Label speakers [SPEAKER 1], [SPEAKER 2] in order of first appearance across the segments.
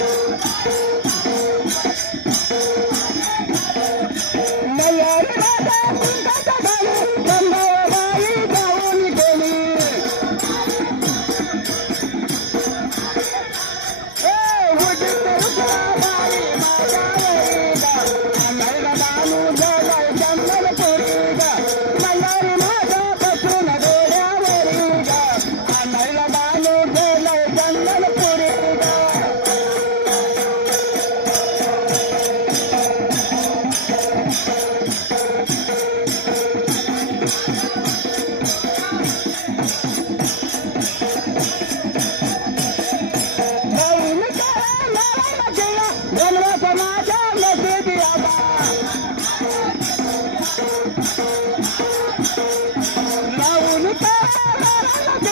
[SPEAKER 1] Thank you. ನಾವು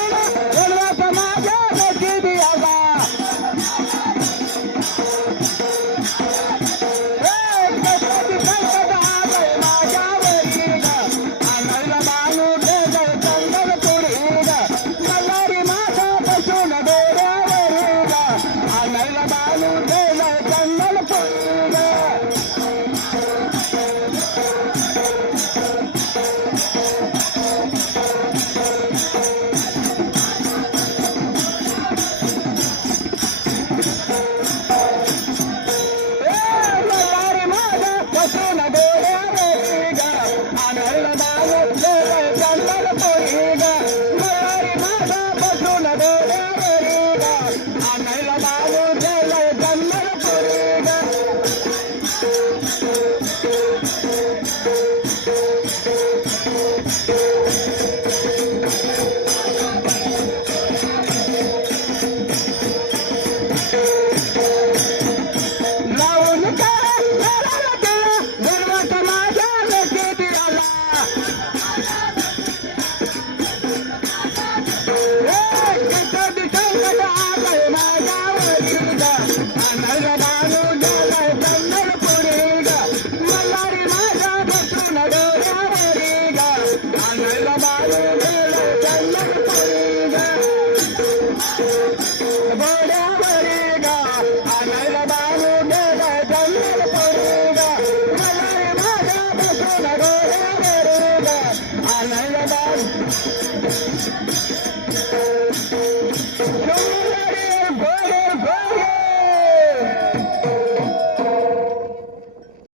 [SPEAKER 1] Go!